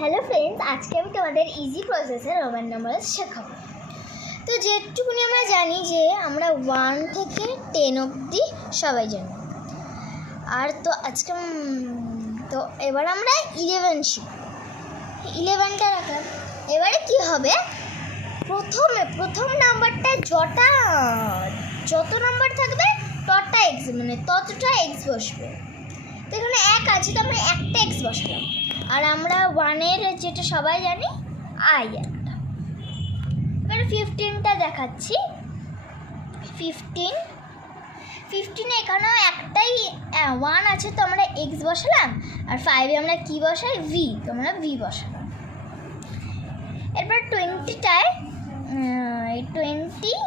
Hello friends, আজকে আমি তোমাদের ইজি প্রসেসে রোমান নাম্বারস শেখাবো। তো যেটুকুনি আমরা জানি যে আমরা 1 থেকে 10 অবধি সবাই জানি। আর তো আজকে তো এবার আমরা 11 শিখব। 11টা রাখলাম। এবারে কি হবে, প্রথম নাম্বারটা যত নাম্বার থাকবে ততটা এক্স বসবে। তো এখানে 1 আছে, তো আমরা একটা এক্স বসালাম। আর আমরা 1-এর যেটা সবাই জানি আই একটা। এবার 15টা দেখাচ্ছি। 15 এখানেও একটাই 1 আছে, তো আমরা এক্স বসালাম। আর 5-এ আমরা কি বসাই, ভি, তো আমরা ভি বসালাম। এরপর 20টায় 20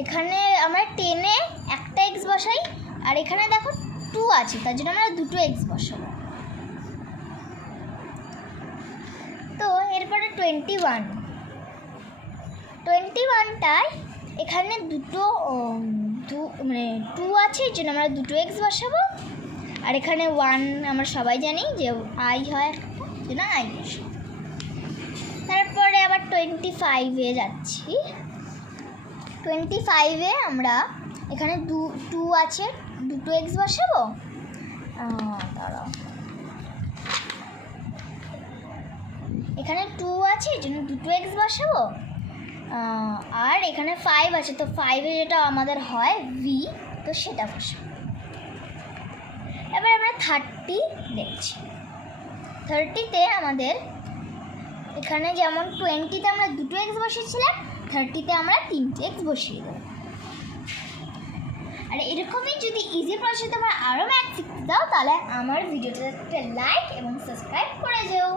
এখানে আমরা 10-এ একটা এক্স বসাই। আর এখানে দেখো 2 আছে, তার জন্য আমরা দুটো এক্স বসাবো। তো এরপরে 21টায় এখানে 2 আছে, এই জন্য আমরা দুটো এক্স বসাবো। আর এখানে 1 আমরা সবাই জানি যে আই হয় একটা, জন্য আই বসাবো। তারপরে আবার 25-এ যাচ্ছি। 25-এ আমরা এখানে 2 আছে, দুটো এক্স বসাবো। দাঁড়াও, এখানে 2 আছে, এই জন্য দুটো এক্স বসাবো। আর এখানে 5 আছে, তো 5-এ যেটা আমাদের হয় ভি, তো সেটা বসাবো। এবার আমরা 30 দেখছি। 30-তে আমাদের এখানে যেমন 20-তে আমরা দুটো এক্স বসিয়েছিলাম, 30-তে আমরা 3টে এক্স বসিয়ে দেবো। আর এরকমই যদি ইজি প্রসেসে তোমরা আরও ম্যাথ শিখতে দাও, তাহলে আমার ভিডিওটাতে লাইক এবং সাবস্ক্রাইব করে যাও।